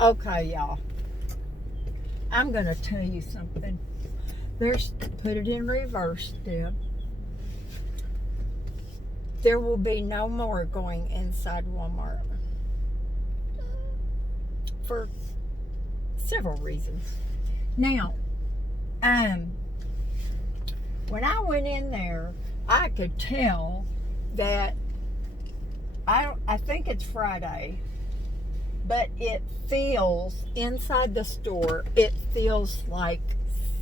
Okay, y'all. I'm going to tell you something. Put it in reverse, Deb. There will be no more going inside Walmart. For several reasons. Now, when I went in there, I could tell that I think it's Friday, but it feels inside the store, it feels like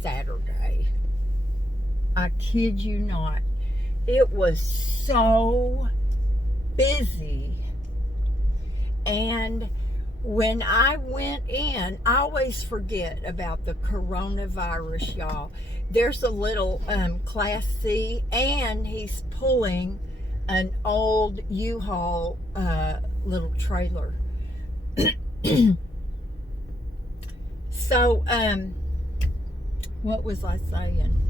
Saturday. I kid you not. It was so busy. And when I went in, I always forget about the coronavirus, y'all. There's a little Class C, and he's pulling an old U-Haul little trailer. So, what was I saying?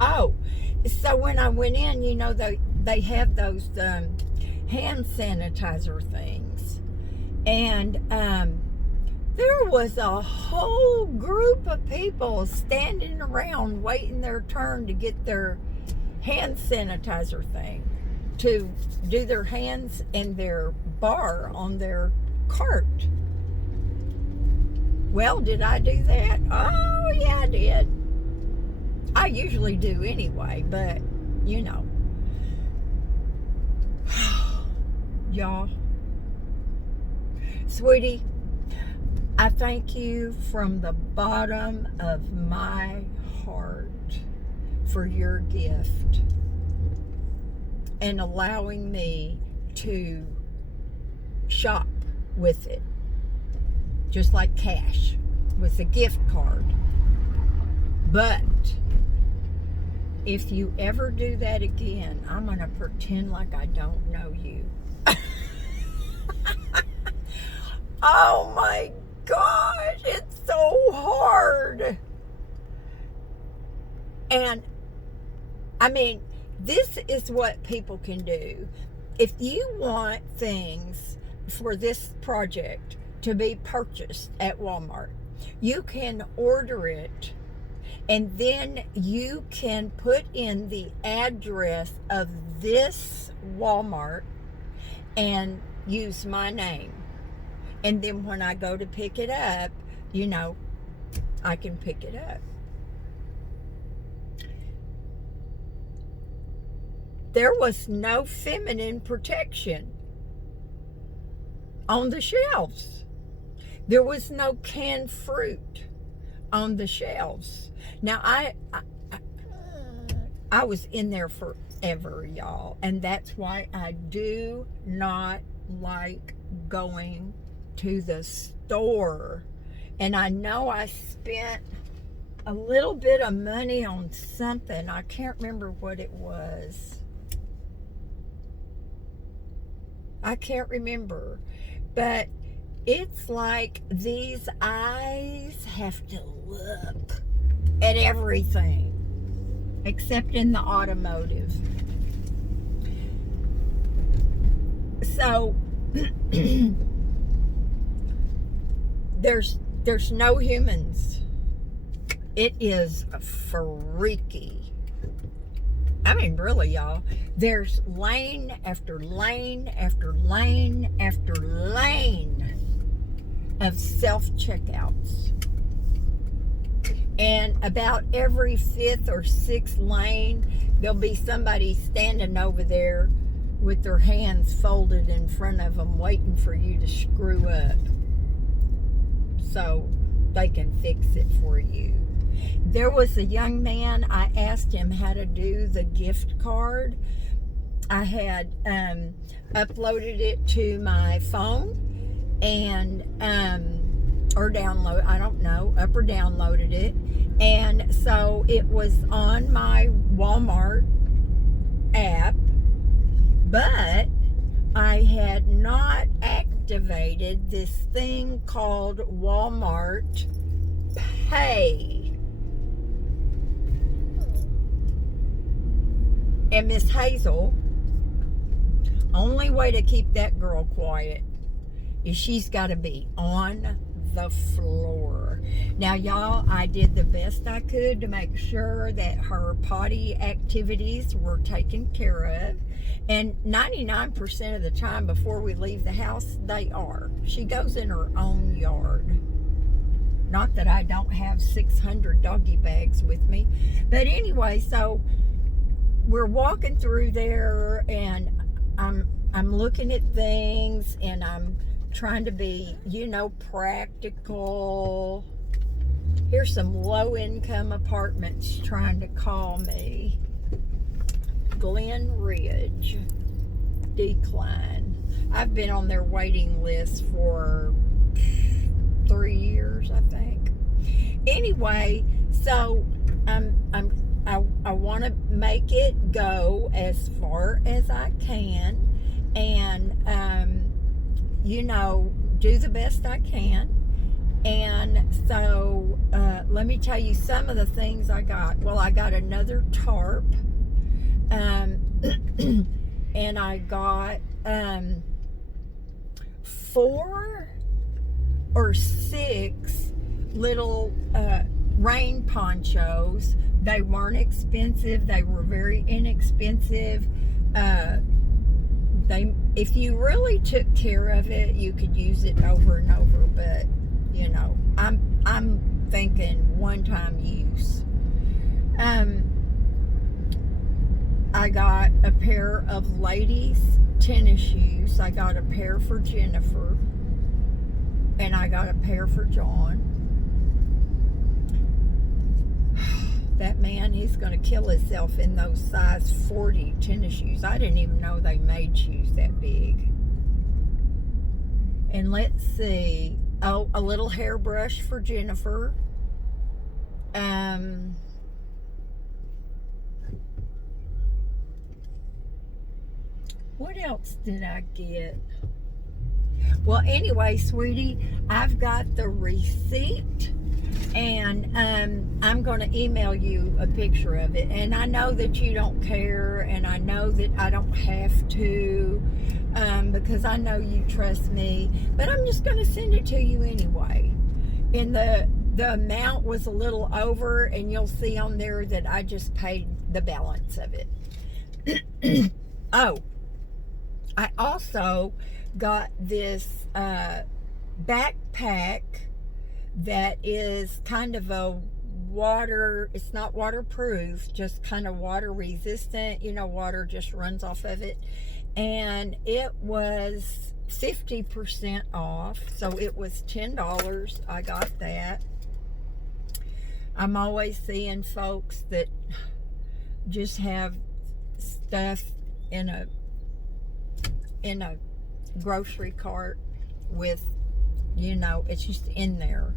Oh, so when I went in, you know, they have those hand sanitizer things. And there was a whole group of people standing around waiting their turn to get their hand sanitizer thing to do their hands and their bar on their cart. Well, did I do that? Oh, yeah, I did. I usually do anyway, but, you know. Y'all. Sweetie, I thank you from the bottom of my heart for your gift and allowing me to shop with it. Just like cash with a gift card. But if you ever do that again, I'm going to pretend like I don't know you. Oh my gosh, it's so hard. And I mean, this is what people can do. If you want things for this project to be purchased at Walmart, you can order it, and then you can put in the address of this Walmart and use my name. And then when I go to pick it up, you know, I can pick it up. There was no feminine protection on the shelves. There was no canned fruit on the shelves. Now, I was in there forever, y'all. And that's why I do not like going to the store. And I know I spent a little bit of money on something. I can't remember what it was. I can't remember. But it's like these eyes have to look at everything, except in the automotive. So there's no humans. It is freaky. I mean, really, y'all. There's lane after lane after lane after lane of self-checkouts. And about every 5th or 6th lane, there'll be somebody standing over there with their hands folded in front of them, waiting for you to screw up so they can fix it for you. There was a young man, I asked him how to do the gift card. I had uploaded it to my phone and or download, I don't know, up or downloaded it. And so it was on my Walmart app, but I had not activated this thing called Walmart Pay. And Miss Hazel, only way to keep that girl quiet is she's got to be on the floor. Now, y'all, I did the best I could to make sure that her potty activities were taken care of. And 99% of the time before we leave the house, they are. She goes in her own yard. Not that I don't have 600 doggy bags with me. But anyway, so we're walking through there, and I'm looking at things, and I'm trying to be, practical. Here's some low-income apartments trying to call me. Glen Ridge, decline. I've been on their waiting list for 3 years, I think. Anyway, so I want to make it go as far as I can, and do the best I can. And so let me tell you some of the things I got. Well, I got another tarp, and I got 4 or 6 little rain ponchos. They weren't expensive. They were very inexpensive. If you really took care of it, you could use it over and over. But I'm thinking one-time use. I got a pair of ladies' tennis shoes. I got a pair for Jennifer, and I got a pair for John. That man, he's going to kill himself in those size 40 tennis shoes. I didn't even know they made shoes that big. And let's see. Oh, a little hairbrush for Jennifer. What else did I get? Well, anyway, sweetie, I've got the receipt, and I'm going to email you a picture of it. And I know that you don't care, and I know that I don't have to, because I know you trust me. But I'm just going to send it to you anyway. And the amount was a little over, and you'll see on there that I just paid the balance of it. Oh, I also got this backpack that is kind of it's not waterproof, just kind of water resistant. Water just runs off of it. And it was 50% off, so it was $10. I got that. I'm always seeing folks that just have stuff in a grocery cart with, it's just in there.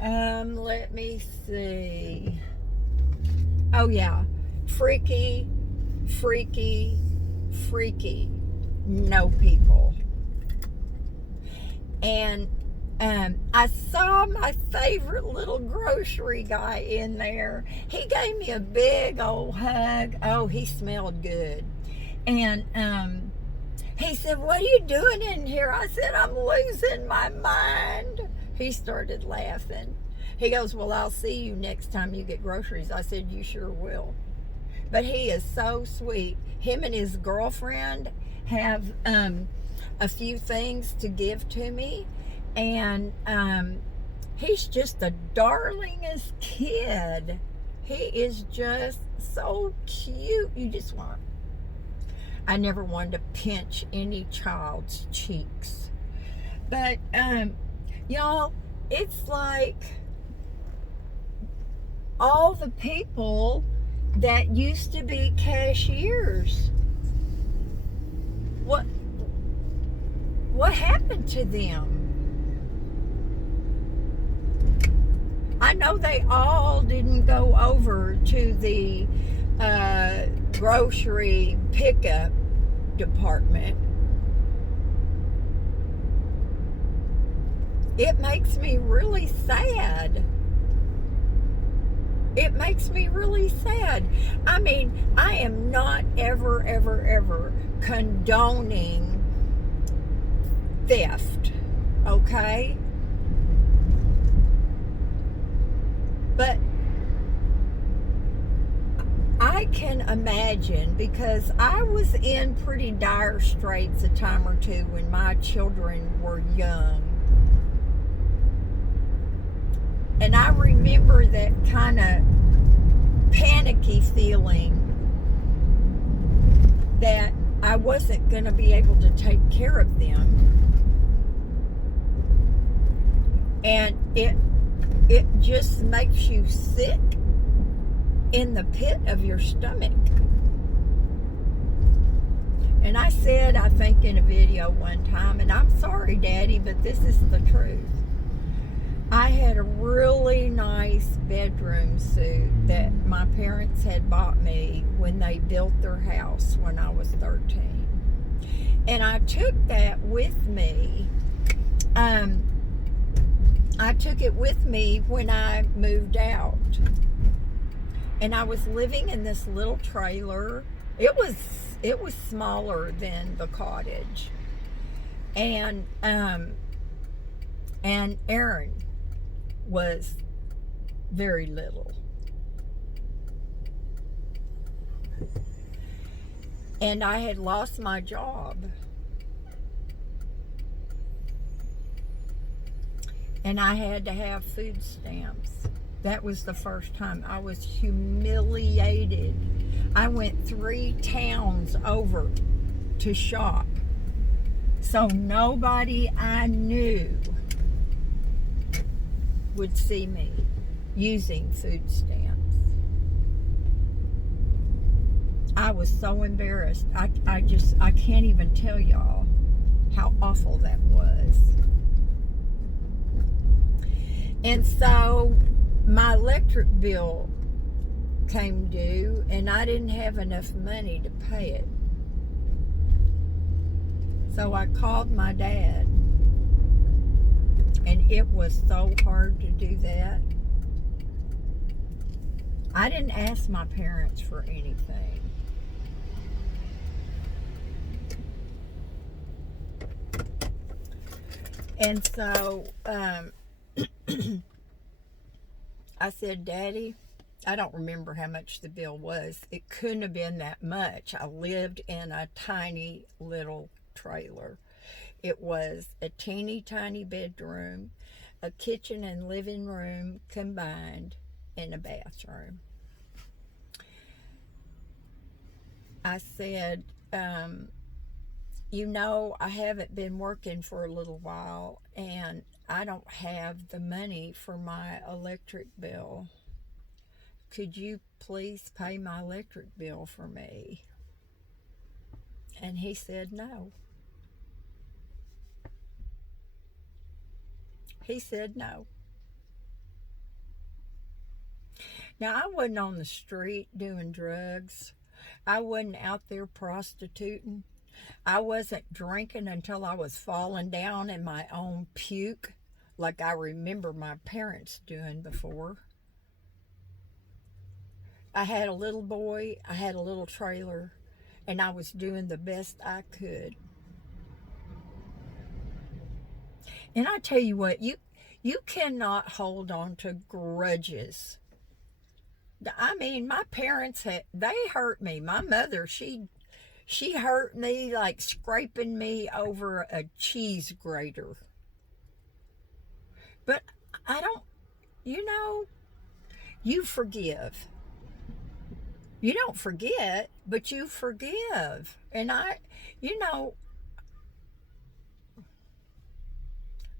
Let me see. Oh yeah, freaky no people. And I saw my favorite little grocery guy in there. He gave me a big old hug. Oh, he smelled good. And he said, "What are you doing in here?" I said, "I'm losing my mind." He started laughing. He goes, "Well, I'll see you next time you get groceries." I said, "You sure will." But he is so sweet. Him and his girlfriend have a few things to give to me. And he's just the darlingest kid. He is just so cute. I never wanted to pinch any child's cheeks. But, y'all, it's like all the people that used to be cashiers. What happened to them? I know they all didn't go over to the grocery pickup department. It makes me really sad. It makes me really sad. I mean, I am not ever condoning theft, okay? okay? But I can imagine, because I was in pretty dire straits a time or two when my children were young. And I remember that kind of panicky feeling that I wasn't going to be able to take care of them. And it just makes you sick in the pit of your stomach. And I said, I think in a video one time, and I'm sorry, Daddy, but this is the truth. I had a really nice bedroom suit that my parents had bought me when they built their house when I was 13. And I took that with me. I took it with me when I moved out. And I was living in this little trailer. It was smaller than the cottage. And Aaron was very little. And I had lost my job. And I had to have food stamps. That was the first time. I was humiliated. I went 3 towns over to shop. So nobody I knew would see me using food stamps. I was so embarrassed. I can't even tell y'all how awful that was. And so my electric bill came due, and I didn't have enough money to pay it. So I called my dad, and it was so hard to do that. I didn't ask my parents for anything. And so I said, Daddy, I don't remember how much the bill was. It couldn't have been that much. I lived in a tiny little trailer. It was a teeny tiny bedroom, a kitchen and living room combined, and a bathroom. I said, you know, I haven't been working for a little while, and I don't have the money for my electric bill. Could you please pay my electric bill for me? And he said no. He said no. Now, I wasn't on the street doing drugs. I wasn't out there prostituting. I wasn't drinking until I was falling down in my own puke, like I remember my parents doing before. I had a little boy, I had a little trailer, and I was doing the best I could. And I tell you what, you cannot hold on to grudges. I mean, my parents they hurt me. My mother, she hurt me like scraping me over a cheese grater. But I don't, you forgive. You don't forget, but you forgive. And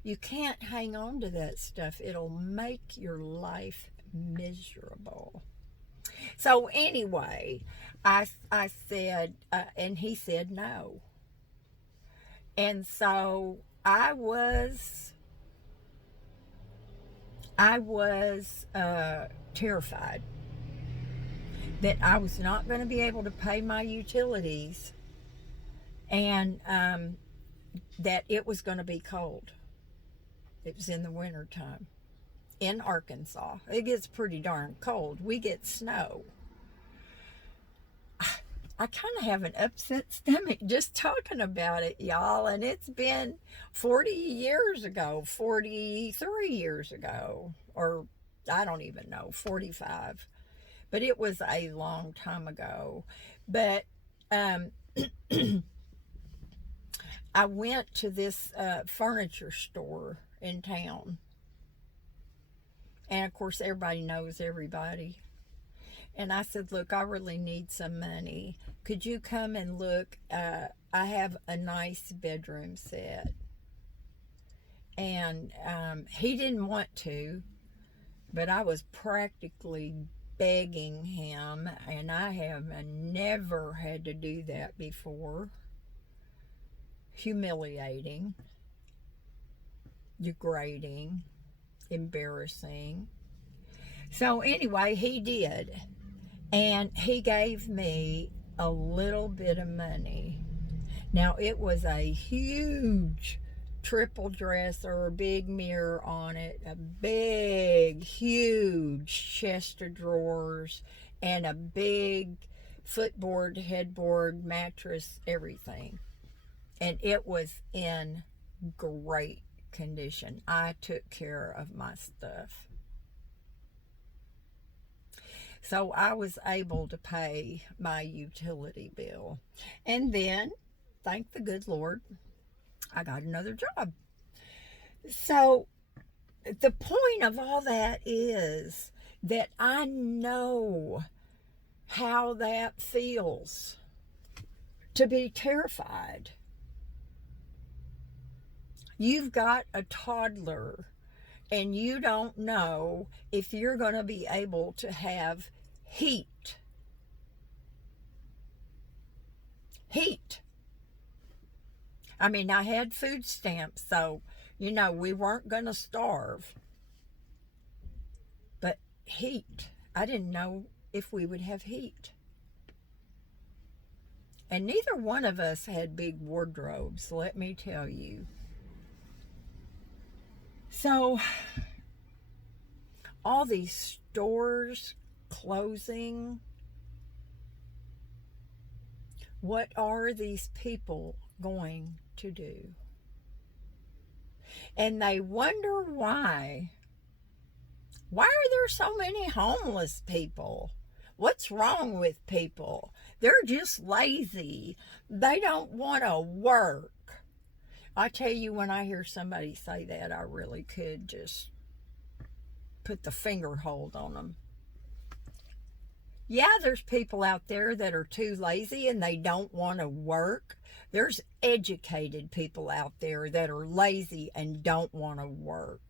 you can't hang on to that stuff. It'll make your life miserable. So anyway, I said, and he said no. And so I was terrified that I was not going to be able to pay my utilities, and that it was going to be cold. It was in the wintertime in Arkansas. It gets pretty darn cold. We get snow. I kind of have an upset stomach just talking about it, y'all. And it's been 40 years ago, 43 years ago, or I don't even know, 45. But it was a long time ago. But um, I went to this furniture store in town. And of course, everybody knows everybody. And I said, look, I really need some money. Could you come and look? I have a nice bedroom set. And he didn't want to, but I was practically begging him. And I have never had to do that before. Humiliating, degrading, embarrassing. So anyway, he did. And he gave me a little bit of money. Now, it was a huge triple dresser, a big mirror on it, a big, huge chest of drawers, and a big footboard, headboard, mattress, everything. And it was in great condition. I took care of my stuff. So I was able to pay my utility bill. And then, thank the good Lord, I got another job. So the point of all that is that I know how that feels to be terrified. You've got a toddler and you don't know if you're going to be able to have heat. Heat. I mean, I had food stamps, so, we weren't going to starve. But heat. I didn't know if we would have heat. And neither one of us had big wardrobes, let me tell you. So, all these stores closing. What are these people going to do? And they wonder why. Why are there so many homeless people? What's wrong with people? They're just lazy. They don't want to work. I tell you, when I hear somebody say that, I really could just put the finger hold on them. Yeah, there's people out there that are too lazy and they don't want to work. There's educated people out there that are lazy and don't want to work.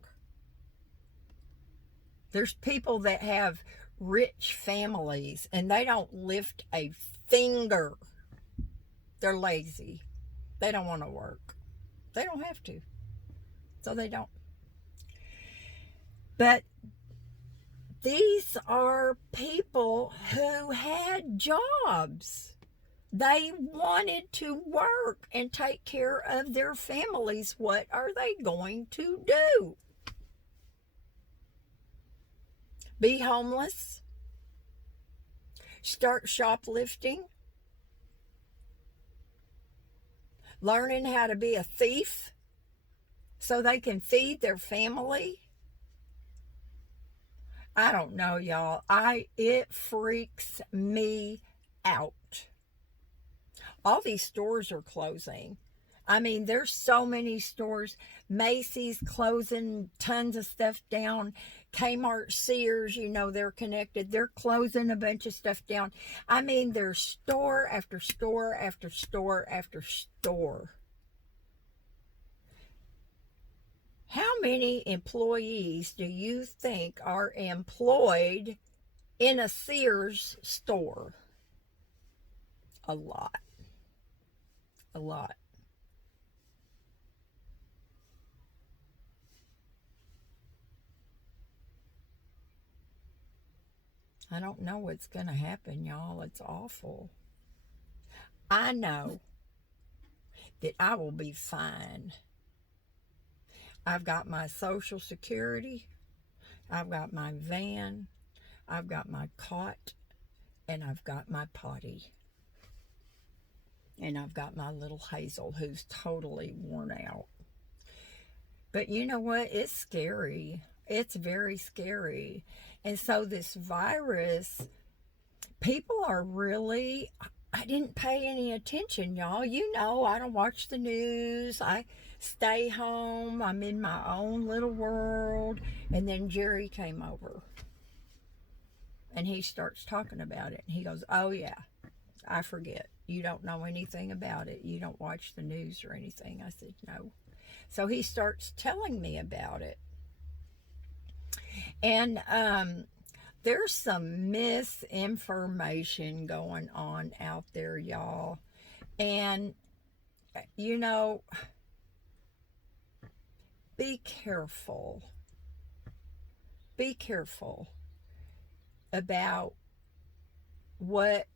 There's people that have rich families and they don't lift a finger. They're lazy. They don't want to work. They don't have to. So they don't. But these are people who had jobs. They wanted to work and take care of their families. What are they going to do? Be homeless? Start shoplifting? Learning how to be a thief so they can feed their family? I don't know, y'all. It freaks me out. All these stores are closing. I mean, there's so many stores. Macy's closing tons of stuff down. Kmart, Sears, they're connected. They're closing a bunch of stuff down. I mean, there's store after store after store after store. How many employees do you think are employed in a Sears store? A lot. A lot. I don't know what's going to happen, y'all. It's awful. I know that I will be fine. I've got my Social Security. I've got my van. I've got my cot. And I've got my potty. And I've got my little Hazel who's totally worn out. But you know what? It's scary. It's very scary. And so this virus, people are really, I didn't pay any attention, y'all. You know, I don't watch the news. I stay home. I'm in my own little world. And then Jerry came over and he starts talking about it. And he goes, "Oh, yeah, I forget. You don't know anything about it. You don't watch the news or anything." I said, "No." So he starts telling me about it. And there's some misinformation going on out there, y'all. And, you know, be careful. Be careful about what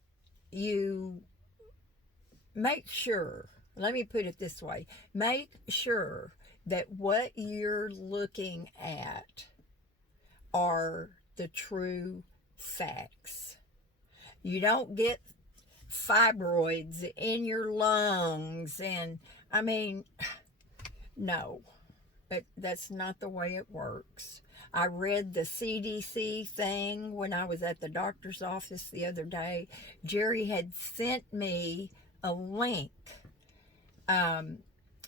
you make sure. Let me put it this way. Make sure that what you're looking at are the true facts. You don't get fibroids in your lungs, and I mean, no, that's not the way it works. I read the CDC thing when I was at the doctor's office the other day. Jerry had sent me a link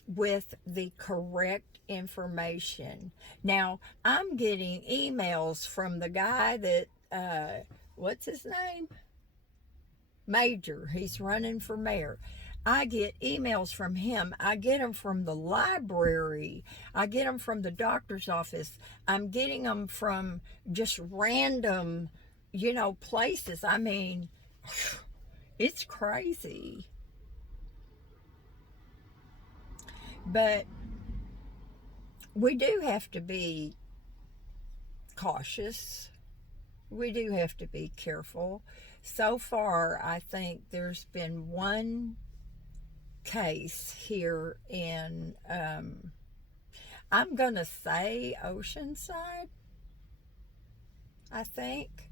with the correct information. Now, I'm getting emails from the guy that, what's his name? Major. He's running for mayor. I get emails from him. I get them from the library. I get them from the doctor's office. I'm getting them from just random, places. I mean, it's crazy. But we do have to be cautious. We do have to be careful. So far, I think there's been one case here in, I'm going to say Oceanside, I think.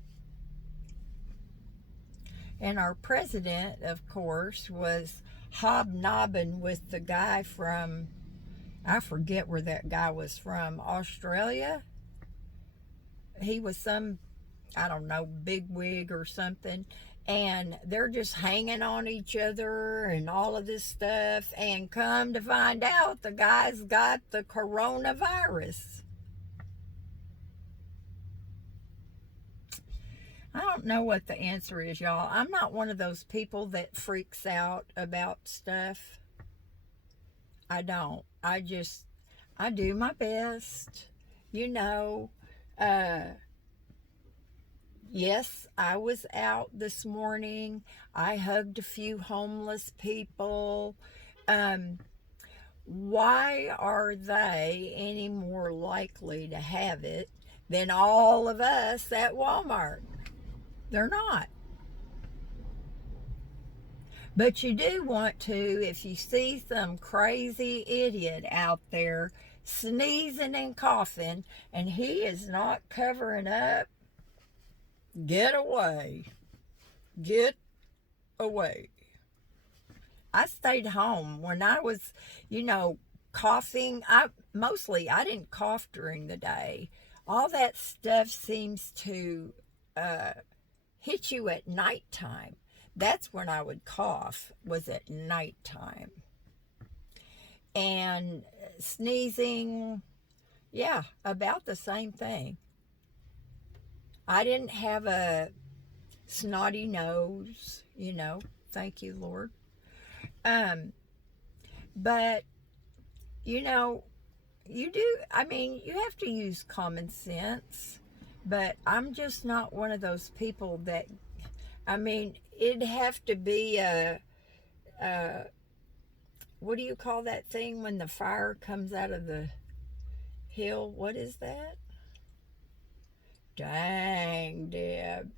And our president, of course, was hobnobbing with the guy from, I forget where that guy was from, Australia. He was some, I don't know, bigwig or something. And they're just hanging on each other and all of this stuff. And come to find out, the guy's got the coronavirus. I don't know what the answer is, y'all. I'm not one of those people that freaks out about stuff. I don't. I do my best. Yes, I was out this morning. I hugged a few homeless people. Why are they any more likely to have it than all of us at Walmart? They're not. But you do want to, if you see some crazy idiot out there sneezing and coughing and he is not covering up, get away. Get away. I stayed home when I was, coughing. I didn't cough during the day. All that stuff seems to hit you at nighttime. That's when I would cough, was at nighttime. And sneezing, yeah, about the same thing. I didn't have a snotty nose, thank you, Lord. But, you have to use common sense. But I'm just not one of those people that, it'd have to be what do you call that thing when the fire comes out of the hill? What is that? Dang, Deb.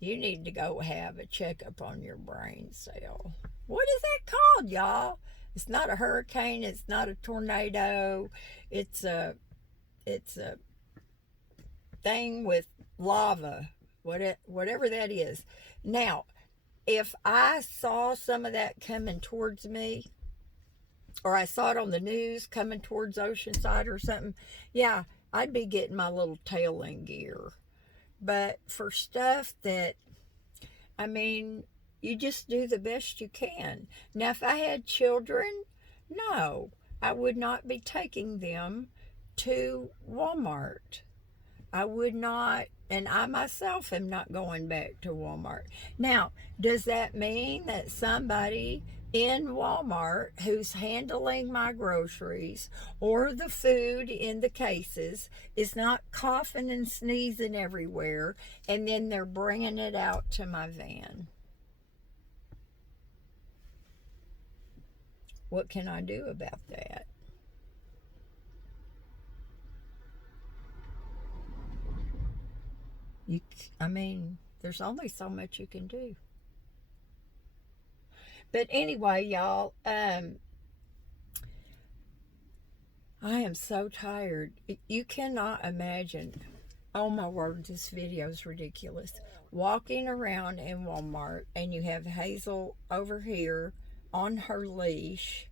You need to go have a checkup on your brain cell. What is that called, y'all? It's not a hurricane. It's not a tornado. It's a thing with lava, whatever that is. Now, if I saw some of that coming towards me, or I saw it on the news coming towards Oceanside or something, yeah, I'd be getting my little tail in gear. But for stuff that, I mean, you just do the best you can. Now, if I had children, no, I would not be taking them to Walmart. I would not, and I myself am not going back to Walmart. Now, does that mean that somebody in Walmart who's handling my groceries or the food in the cases is not coughing and sneezing everywhere and then they're bringing it out to my van? What can I do about that? You, I mean, there's only so much you can do. But anyway, y'all, I am so tired. You cannot imagine. Oh my word, this video is ridiculous. Walking around in Walmart and you have Hazel over here on her leash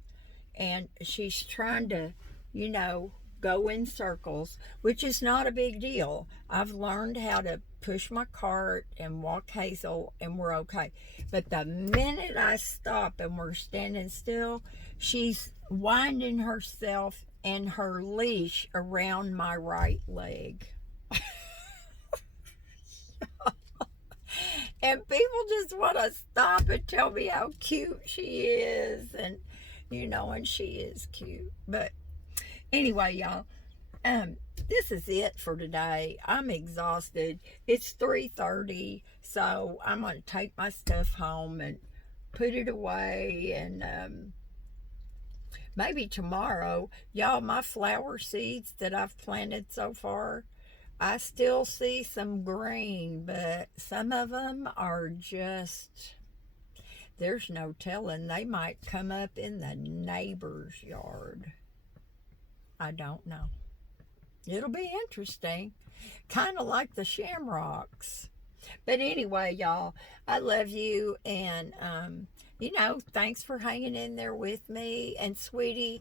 and she's trying to, you know, go in circles, which is not a big deal. I've learned how to push my cart and walk Hazel and we're okay. But the minute I stop and we're standing still, she's winding herself and her leash around my right leg. And people just want to stop and tell me how cute she is. And, you know, and she is cute. But anyway, y'all, this is it for today. I'm exhausted. It's 3:30, so I'm going to take my stuff home and put it away. And maybe tomorrow, y'all, my flower seeds that I've planted so far, I still see some green, but some of them are just, there's no telling. They might come up in the neighbor's yard. I don't know. It'll be interesting. Kind of like the shamrocks. But anyway, y'all, I love you. And, you know, thanks for hanging in there with me. And, sweetie,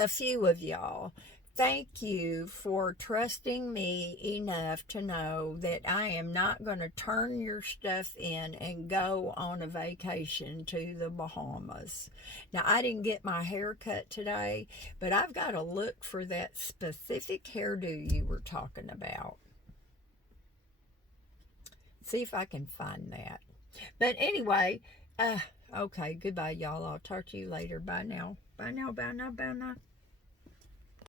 a few of y'all, thank you for trusting me enough to know that I am not going to turn your stuff in and go on a vacation to the Bahamas. Now, I didn't get my hair cut today, but I've got to look for that specific hairdo you were talking about. See if I can find that. But anyway, okay, goodbye, y'all. I'll talk to you later. Bye now. Bye now, bye now, bye now.